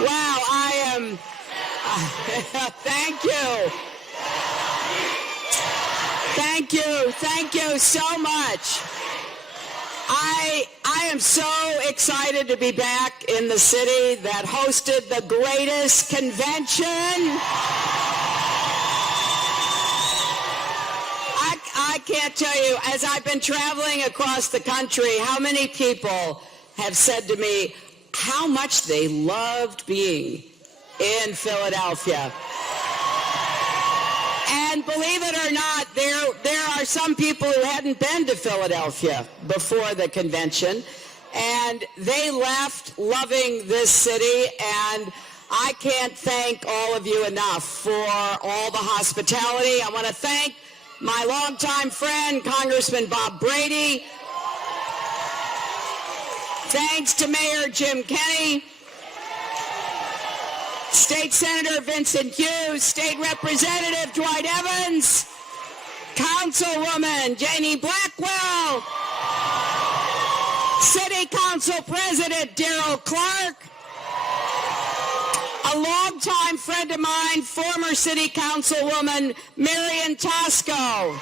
Wow, I am, thank you. Thank you so much. I am so excited to be back in the city that hosted the greatest convention. I can't tell you, as I've been traveling across the country, how many people have said to me how much they loved being in Philadelphia. And believe it or not, there are some people who hadn't been to Philadelphia before the convention, and they left loving this city, and I can't thank all of you enough for all the hospitality. I want to thank my longtime friend, Congressman Bob Brady. Thanks to Mayor Jim Kenney, State Senator Vincent Hughes, State Representative Dwight Evans, Councilwoman Janie Blackwell, City Council President Darrell Clark, a longtime friend of mine, former City Councilwoman Marion Tosco,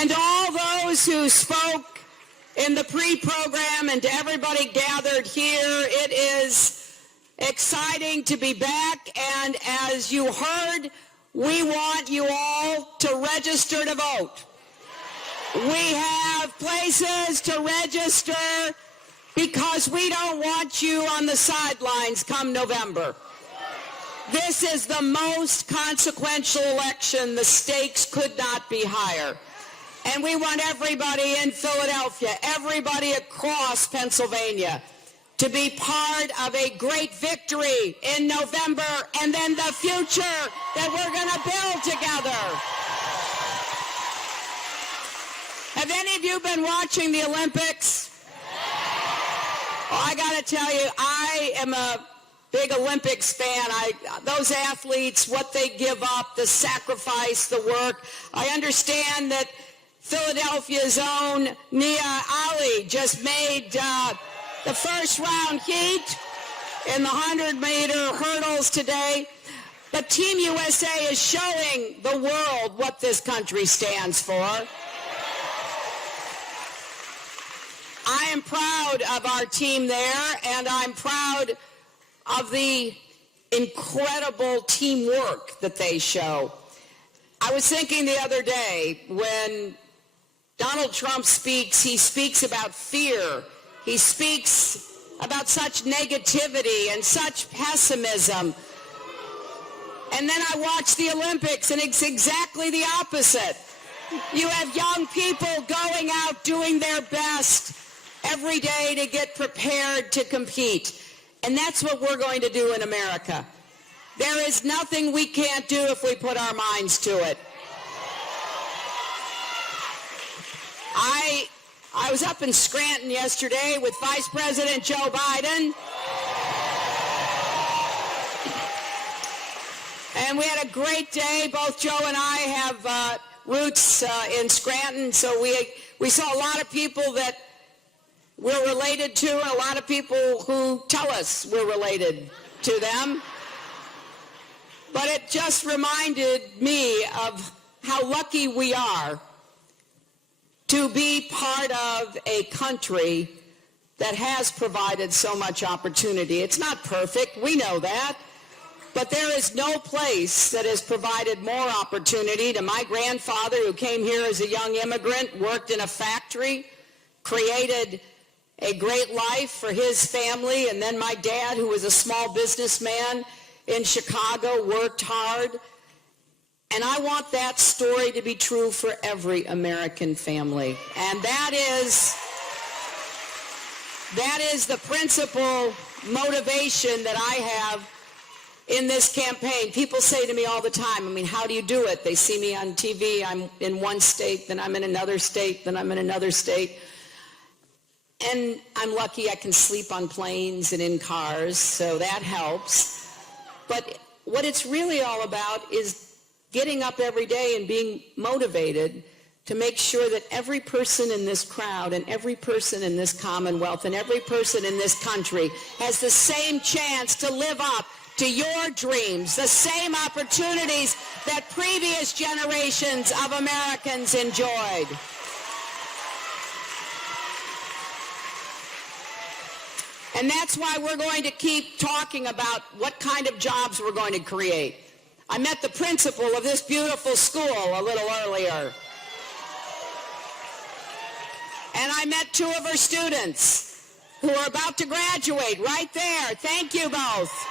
and all those who spoke in the pre-program, and to everybody gathered here. It is exciting to be back, and as you heard, we want you all to register to vote. We have places to register because we don't want you on the sidelines come November. This is the most consequential election. The stakes could not be higher. And we want everybody in Philadelphia, everybody across Pennsylvania, to be part of a great victory in November, and then the future that we're going to build together. Have any of you been watching the Olympics? Oh, I got to tell you, I am a big Olympics fan. Those athletes, what they give up, the sacrifice, the work. I understand that Philadelphia's own Nia Ali just made the first round heat in the 100-meter hurdles today. But Team USA is showing the world what this country stands for. I am proud of our team there, and I'm proud of the incredible teamwork that they show. I was thinking the other day, when Donald Trump speaks, he speaks about fear. He speaks about such negativity and such pessimism. And then I watch the Olympics, and it's exactly the opposite. You have young people going out doing their best every day to get prepared to compete. And that's what we're going to do in America. There is nothing we can't do if we put our minds to it. I was up in Scranton yesterday with Vice President Joe Biden. And we had a great day. Both Joe and I have roots in Scranton, so we saw a lot of people that we're related to, and a lot of people who tell us we're related to them. But it just reminded me of how lucky we are to be part of a country that has provided so much opportunity. It's not perfect, we know that, but there is no place that has provided more opportunity. To my grandfather, who came here as a young immigrant, worked in a factory, created a great life for his family, and then my dad, who was a small businessman in Chicago, worked hard. And I want that story to be true for every American family. And that is the principal motivation that I have in this campaign. People say to me all the time, I mean, how do you do it? They see me on TV, I'm in one state, then I'm in another state, then I'm in another state. And I'm lucky I can sleep on planes and in cars, so that helps. But what it's really all about is getting up every day and being motivated to make sure that every person in this crowd and every person in this Commonwealth and every person in this country has the same chance to live up to your dreams, the same opportunities that previous generations of Americans enjoyed. And that's why we're going to keep talking about what kind of jobs we're going to create. I met the principal of this beautiful school a little earlier. And I met two of her students who are about to graduate right there. Thank you both.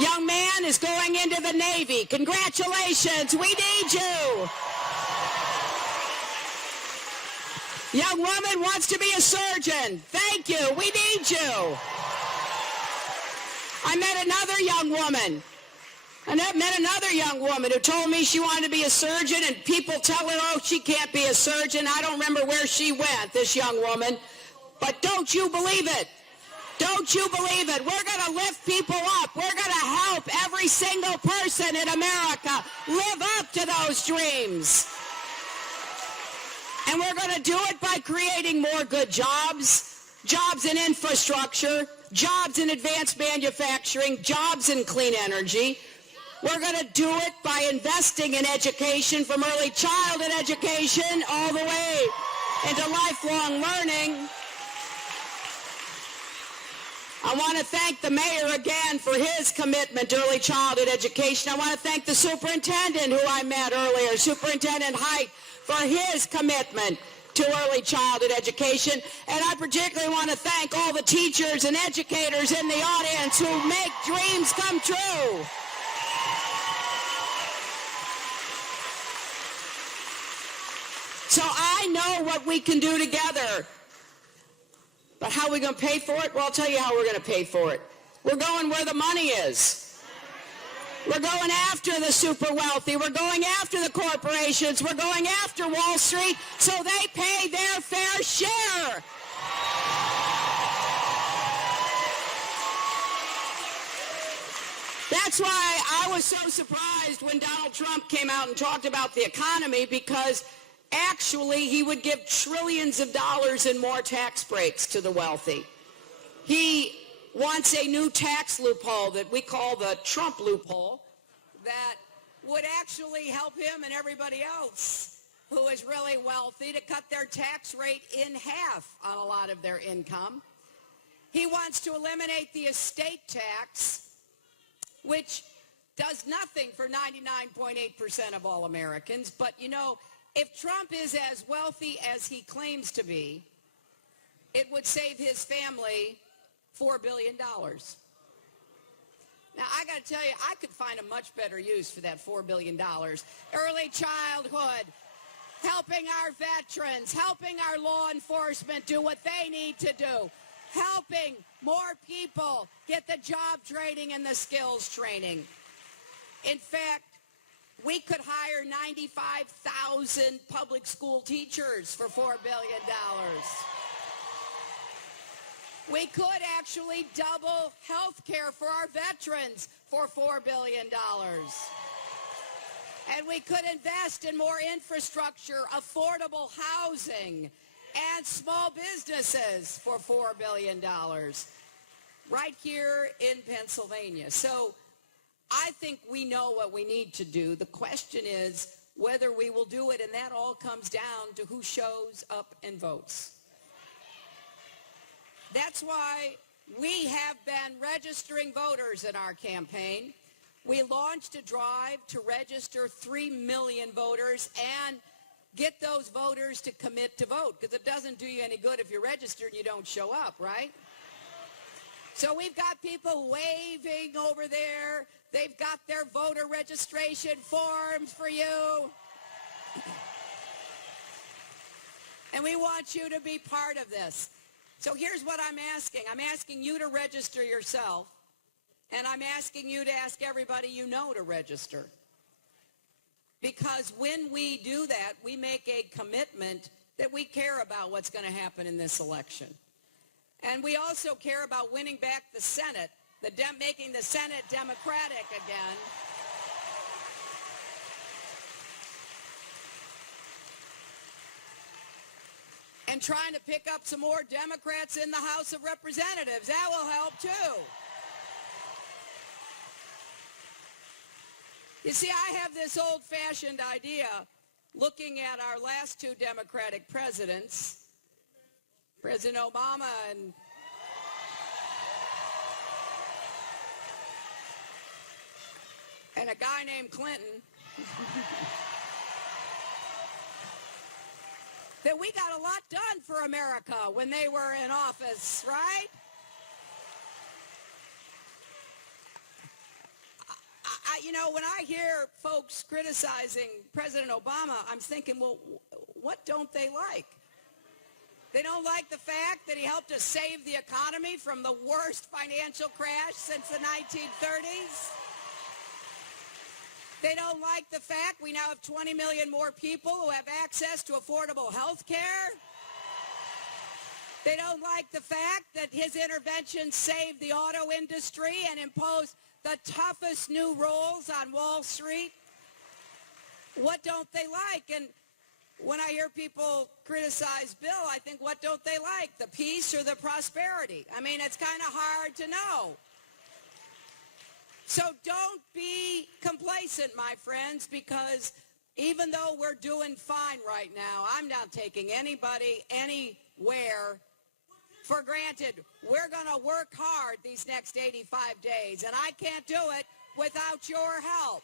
Young man is going into the Navy. Congratulations, we need you. Young woman wants to be a surgeon. Thank you, we need you. I met another young woman. I met another young woman who told me she wanted to be a surgeon, and people tell her, oh, she can't be a surgeon. I don't remember where she went, this young woman. But don't you believe it? Don't you believe it? We're going to lift people up. We're going to help every single person in America live up to those dreams. And we're going to do it by creating more good jobs, jobs in infrastructure, jobs in advanced manufacturing, jobs in clean energy. We're going to do it by investing in education, from early childhood education all the way into lifelong learning. I want to thank the mayor again for his commitment to early childhood education. I want to thank the superintendent who I met earlier, Superintendent Height, for his commitment to early childhood education. And I particularly want to thank all the teachers and educators in the audience who make dreams come true. So I know what we can do together. But how are we going to pay for it? Well, I'll tell you how we're going to pay for it. We're going where the money is. We're going after the super wealthy. We're going after the corporations. We're going after Wall Street so they pay their fair share. That's why I was so surprised when Donald Trump came out and talked about the economy, because actually he would give trillions of dollars in more tax breaks to the wealthy. He wants a new tax loophole that we call the Trump loophole that would actually help him and everybody else who is really wealthy to cut their tax rate in half on a lot of their income. He wants to eliminate the estate tax, which does nothing for 99.8% of all Americans. But, you know, if Trump is as wealthy as he claims to be, it would save his family $4 billion. Now, I got to tell you, I could find a much better use for that $4 billion. Early childhood, helping our veterans, helping our law enforcement do what they need to do, helping more people get the job training and the skills training. In fact, we could hire 95,000 public school teachers for $4 billion. We could actually double health care for our veterans for $4 billion. And we could invest in more infrastructure, affordable housing, and small businesses for $4 billion right here in Pennsylvania. So I think we know what we need to do. The question is whether we will do it, and that all comes down to who shows up and votes. That's why we have been registering voters in our campaign. We launched a drive to register 3 million voters and get those voters to commit to vote, because it doesn't do you any good if you're registered and you don't show up, right? So we've got people waving over there. They've got their voter registration forms for you. And we want you to be part of this. So here's what I'm asking. I'm asking you to register yourself, and I'm asking you to ask everybody you know to register. Because when we do that, we make a commitment that we care about what's going to happen in this election. And we also care about winning back the Senate, making the Senate Democratic again. and trying to pick up some more Democrats in the House of Representatives. That will help too. You see, I have this old-fashioned idea, looking at our last two Democratic presidents, President Obama and a guy named Clinton, that we got a lot done for America when they were in office, right? When I hear folks criticizing President Obama, I'm thinking, well, what don't they like? They don't like the fact that he helped us save the economy from the worst financial crash since the 1930s. They don't like the fact we now have 20 million more people who have access to affordable health care. They don't like the fact that his intervention saved the auto industry and imposed the toughest new rules on Wall Street. What don't they like? And when I hear people criticize Bill, I think, what don't they like? The peace or the prosperity? I mean, it's kind of hard to know. So don't be complacent, my friends, because even though we're doing fine right now, I'm not taking anybody anywhere for granted. We're going to work hard these next 85 days, and I can't do it without your help.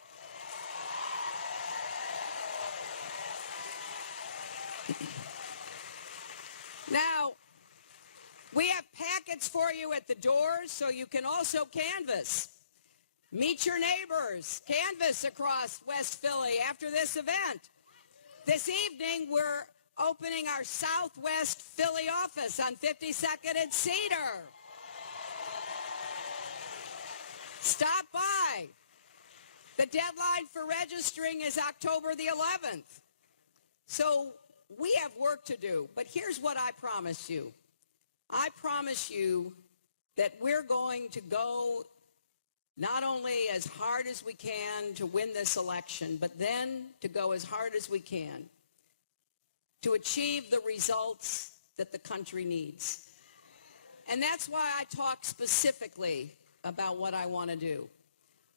Now, we have packets for you at the doors, so you can also canvass. Meet your neighbors. Canvass across West Philly after this event. This evening, we're opening our Southwest Philly office on 52nd and Cedar. Stop by. The deadline for registering is October the 11th. So we have work to do, but here's what I promise you. I promise you that we're going to go not only as hard as we can to win this election, but then to go as hard as we can to achieve the results that the country needs. And that's why I talk specifically about what I want to do.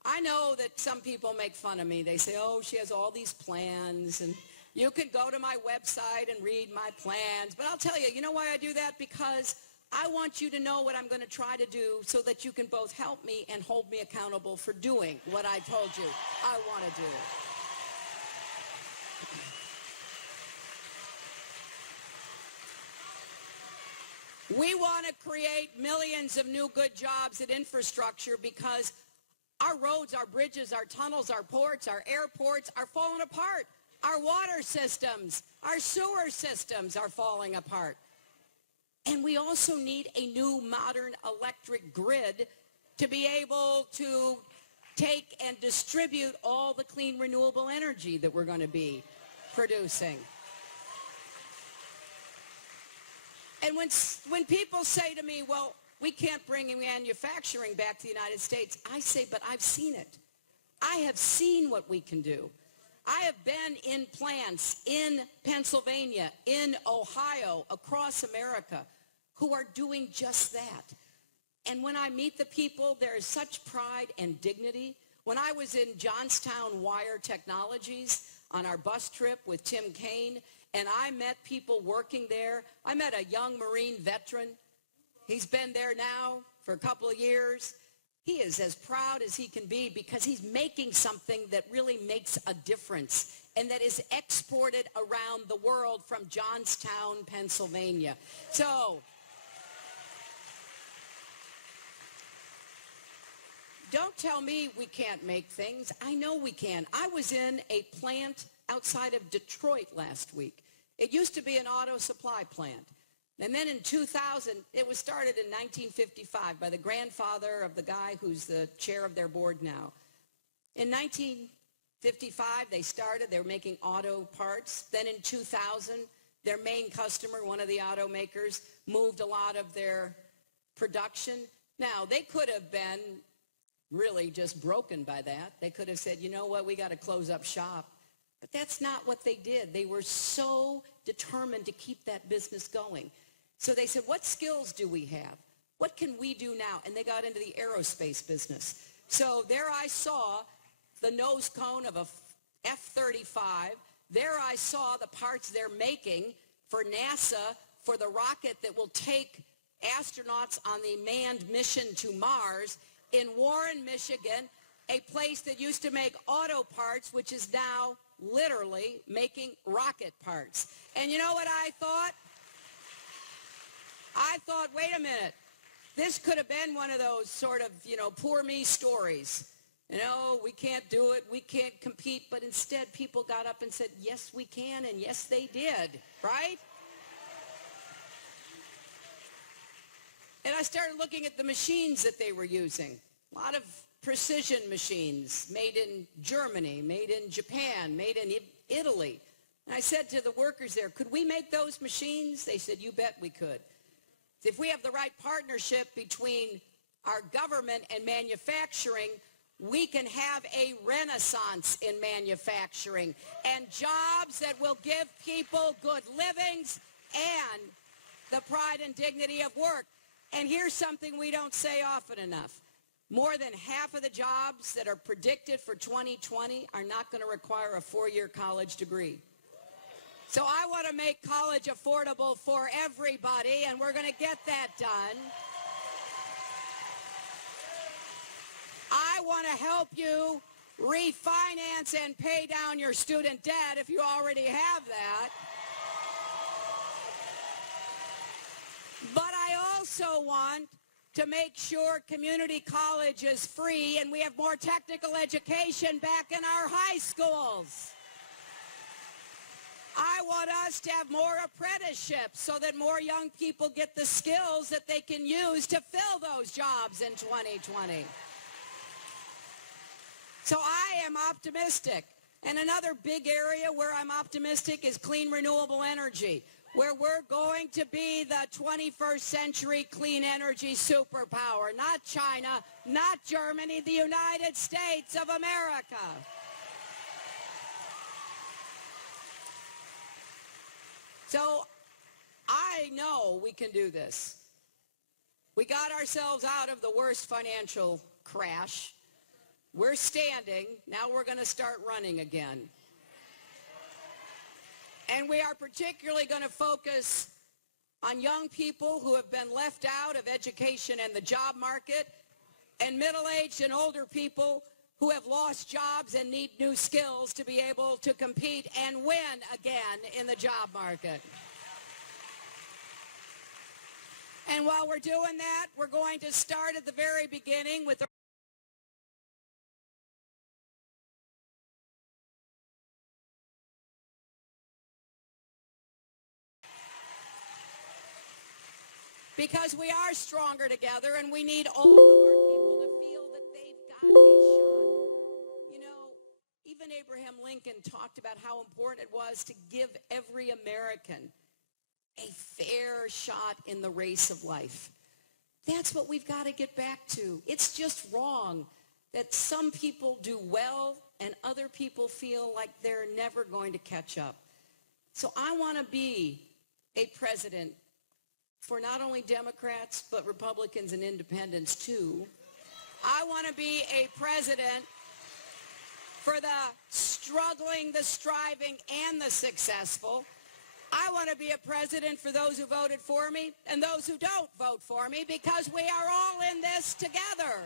I know that some people make fun of me. They say, oh, she has all these plans, and you can go to my website and read my plans. But I'll tell you, you know why I do that? Because I want you to know what I'm going to try to do so that you can both help me and hold me accountable for doing what I told you I want to do. We want to create millions of new good jobs and infrastructure because our roads, our bridges, our tunnels, our ports, our airports are falling apart. Our water systems, our sewer systems are falling apart. And we also need a new modern electric grid to be able to take and distribute all the clean renewable energy that we're going to be producing. And when people say to me, well, we can't bring manufacturing back to the United States, I say, but I've seen it. I have seen what we can do. I have been in plants in Pennsylvania, in Ohio, across America, who are doing just that. And when I meet the people, there is such pride and dignity. When I was in Johnstown Wire Technologies on our bus trip with Tim Kaine, and I met people working there, I met a young Marine veteran. He's been there now for a couple of years. He is as proud as he can be because he's making something that really makes a difference and that is exported around the world from Johnstown, Pennsylvania. So, don't tell me we can't make things. I know we can. I was in a plant outside of Detroit last week. It used to be an auto supply plant. And then in 2000, it was started in 1955 by the grandfather of the guy who's the chair of their board now. In 1955, they started. They were making auto parts. Then in 2000, their main customer, one of the automakers, moved a lot of their production. Now, they could have been really just broken by that. They could have said, you know what, we got to close up shop. But that's not what they did. They were so determined to keep that business going. So they said, what skills do we have? What can we do now? And they got into the aerospace business. So there I saw the nose cone of a F-35. There I saw the parts they're making for NASA for the rocket that will take astronauts on the manned mission to Mars in Warren, Michigan, a place that used to make auto parts, which is now literally making rocket parts. And you know what I thought? I thought, wait a minute, this could have been one of those sort of, poor me stories. We can't do it, we can't compete, but instead people got up and said, yes, we can, and yes, they did, right? And I started looking at the machines that they were using. A lot of precision machines made in Germany, made in Japan, made in Italy. And I said to the workers there, could we make those machines? They said, you bet we could. If we have the right partnership between our government and manufacturing, we can have a renaissance in manufacturing and jobs that will give people good livings and the pride and dignity of work. And here's something we don't say often enough. More than half of the jobs that are predicted for 2020 are not going to require a 4-year college degree. So I want to make college affordable for everybody, and we're going to get that done. I want to help you refinance and pay down your student debt if you already have that. But I also want to make sure community college is free and we have more technical education back in our high schools. I want us to have more apprenticeships so that more young people get the skills that they can use to fill those jobs in 2020. So I am optimistic. And another big area where I'm optimistic is clean renewable energy, where we're going to be the 21st century clean energy superpower. Not China, not Germany, the United States of America. So I know we can do this. We got ourselves out of the worst financial crash. We're standing. Now we're going to start running again. And we are particularly going to focus on young people who have been left out of education and the job market, and middle-aged and older people who have lost jobs and need new skills to be able to compete and win again in the job market. And while we're doing that, we're going to start at the very beginning with the because we are stronger together, and we need all of our people to feel that they've got a shot. Even Abraham Lincoln talked about how important it was to give every American a fair shot in the race of life. That's what we've got to get back to. It's just wrong that some people do well and other people feel like they're never going to catch up. So I want to be a president for not only Democrats, but Republicans and independents too. I want to be a president for the struggling, the striving, and the successful. I want to be a president for those who voted for me and those who don't vote for me, because we are all in this together.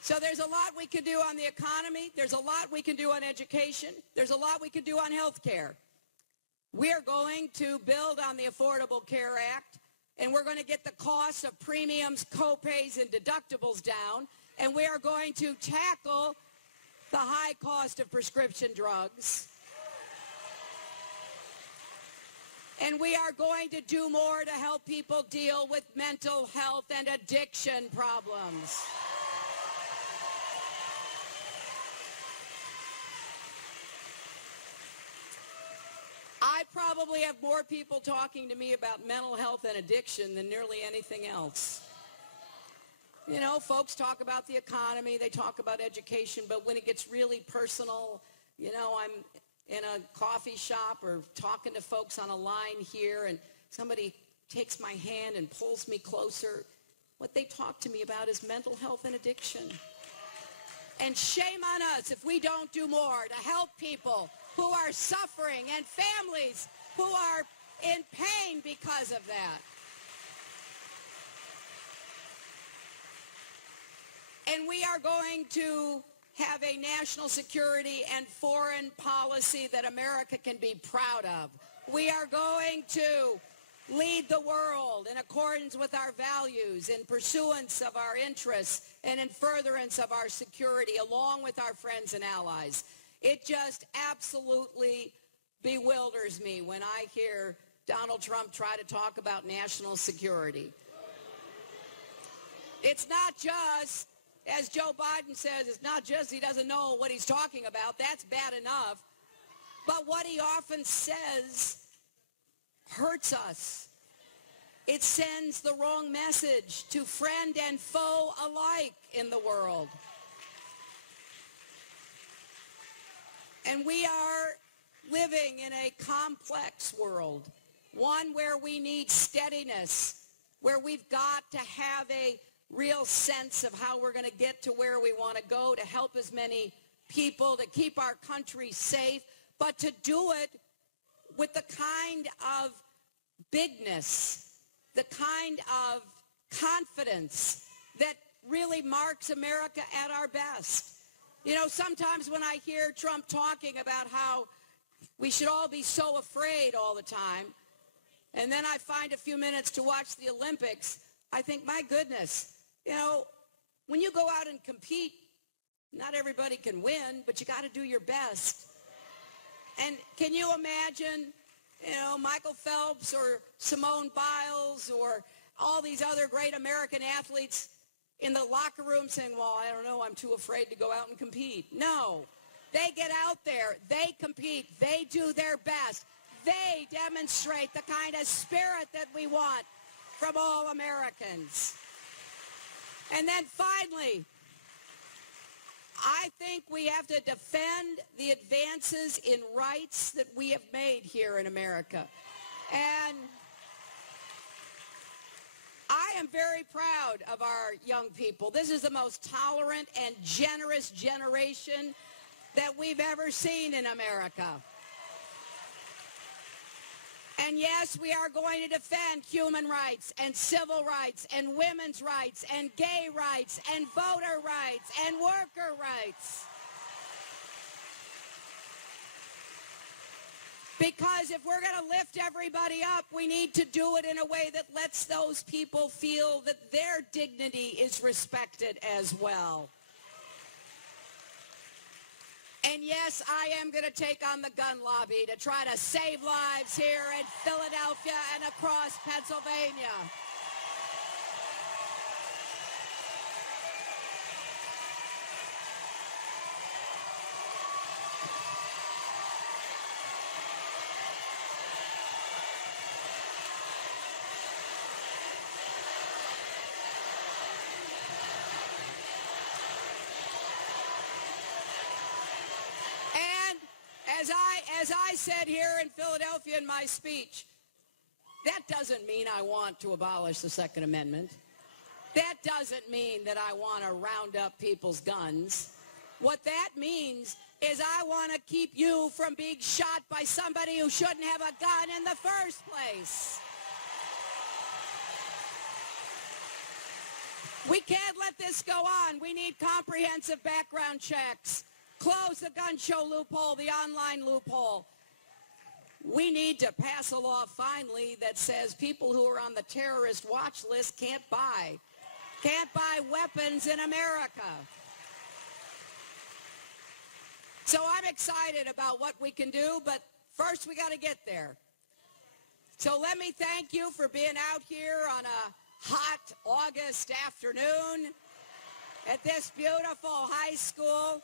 So there's a lot we can do on the economy. There's a lot we can do on education. There's a lot we can do on health care. We are going to build on the Affordable Care Act, and we're going to get the costs of premiums, co-pays, and deductibles down, and we are going to tackle the high cost of prescription drugs. And we are going to do more to help people deal with mental health and addiction problems. I probably have more people talking to me about mental health and addiction than nearly anything else. You know, folks talk about the economy, they talk about education, but when it gets really personal, you know, I'm in a coffee shop or talking to folks on a line here, and somebody takes my hand and pulls me closer. What they talk to me about is mental health and addiction. And shame on us if we don't do more to help people who are suffering and families who are in pain because of that. And we are going to have a national security and foreign policy that America can be proud of. We are going to lead the world in accordance with our values, in pursuance of our interests, and in furtherance of our security, along with our friends and allies. It just absolutely bewilders me when I hear Donald Trump try to talk about national security. It's not just, as Joe Biden says, it's not just he doesn't know what he's talking about. That's bad enough. But what he often says hurts us. It sends the wrong message to friend and foe alike in the world. And we are living in a complex world, one where we need steadiness, where we've got to have a real sense of how we're going to get to where we want to go, to help as many people, to keep our country safe, but to do it with the kind of bigness, the kind of confidence that really marks America at our best. You know, sometimes when I hear Trump talking about how we should all be so afraid all the time, and then I find a few minutes to watch the Olympics, I think, my goodness, you know, when you go out and compete, not everybody can win, but you got to do your best. And can you imagine, you know, Michael Phelps or Simone Biles or all these other great American athletes in the locker room saying, well, I don't know, I'm too afraid to go out and compete. No, they get out there, they compete, they do their best. They demonstrate the kind of spirit that we want from all Americans. And then finally, I think we have to defend the advances in rights that we have made here in America. And I am very proud of our young people. This is the most tolerant and generous generation that we've ever seen in America. And yes, we are going to defend human rights and civil rights and women's rights and gay rights and voter rights and worker rights. Because if we're going to lift everybody up, we need to do it in a way that lets those people feel that their dignity is respected as well. And yes, I am going to take on the gun lobby to try to save lives here in Philadelphia and across Pennsylvania. As I said here in Philadelphia in my speech, that doesn't mean I want to abolish the Second Amendment. That doesn't mean that I want to round up people's guns. What that means is I want to keep you from being shot by somebody who shouldn't have a gun in the first place. We can't let this go on. We need comprehensive background checks. Close the gun show loophole, the online loophole. We need to pass a law finally that says people who are on the terrorist watch list can't buy weapons in America. So I'm excited about what we can do, but first we got to get there. So let me thank you for being out here on a hot August afternoon at this beautiful high school.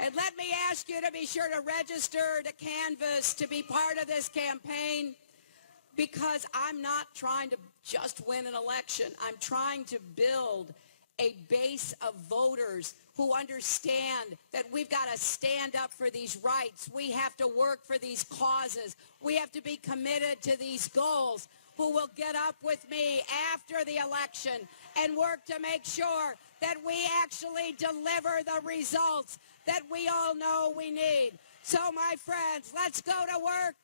And let me ask you to be sure to register to canvass to be part of this campaign. because I'm not trying to just win an election. I'm trying to build a base of voters who understand that we've got to stand up for these rights. We have to work for these causes. We have to be committed to these goals, who will get up with me after the election and work to make sure that we actually deliver the results that we all know we need. So, my friends, let's go to work